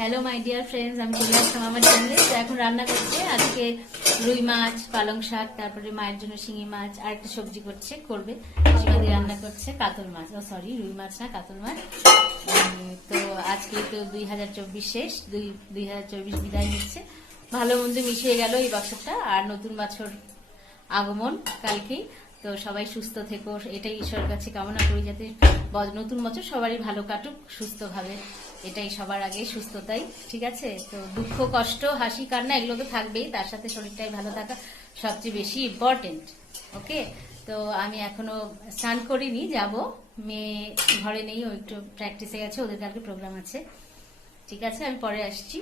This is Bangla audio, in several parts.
হ্যালো মাই ডিয়ার ফ্রেন্ডস, আমি চলে আসলাম আমার চ্যানেলে। তো এখন রান্না করছে আজকে রুই মাছ, পালং শাক, তারপরে মায়ের জন্য শিঙি মাছ, আর একটা সবজি করবে। সীমাদি রান্না করছে কাতল মাছ, ও সরি রুই মাছ না, কাতল মাছ। তো আজকে তো 2024 শেষ, 2024 বিদায় নিচ্ছে। ভালো মন্দ মিশিয়ে গেল এই বছরটা, আর নতুন বছর আগমন কালকেই। তো সবাই সুস্থ থেকো, এটাই ঈশ্বরের কাছে কামনা করি, যাতে নতুন বছর সবারই ভালো কাটুক সুস্থভাবে। এটাই সবার আগে, সুস্থতাই। ঠিক আছে? তো দুঃখ কষ্ট হাসি কান্না এগুলো তো থাকবেই, তার সাথে শরীরটাই ভালো থাকা সবচেয়ে বেশি ইম্পর্টেন্ট। ওকে, তো আমি এখনো স্নান করিনি, যাব। মেয়ে ঘরে নেই, ও একটু প্র্যাকটিসে গেছে, ওদের কালকে প্রোগ্রাম আছে। ঠিক আছে, আমি পরে আসছি।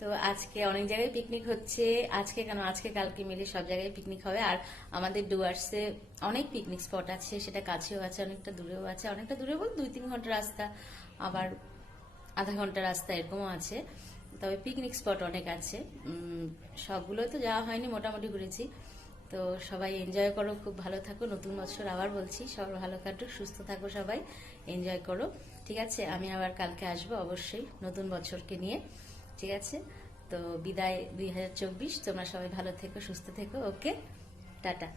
তো আজকে অনেক জায়গায় পিকনিক হচ্ছে। আজকে কেন, আজকে কালকে মিলে সব জায়গায় পিকনিক হবে। আর আমাদের ডুয়ার্সে অনেক পিকনিক স্পট আছে, সেটা কাছেও আছে, অনেকটা দূরেও আছে। অনেকটা দূরে বল 2-3 ঘন্টা রাস্তা, আবার আধা ঘন্টা রাস্তা, এরকমও আছে। তবে পিকনিক স্পট অনেক আছে। সবগুলো তো যাওয়া হয়নি, মোটামুটি ঘুরেছি। তো সবাই এনজয় করো, খুব ভালো থাকো। নতুন বছর আবার বলছি, সবার ভালো কাটুক, সুস্থ থাকো, সবাই এনজয় করো। ঠিক আছে, আমি আবার কালকে আসবো অবশ্যই নতুন বছরকে নিয়ে। ঠিক আছে, তো বিদায় 2024। তোমরা সবাই ভালো থেকো, সুস্থ থেকো। ওকে, টাটা।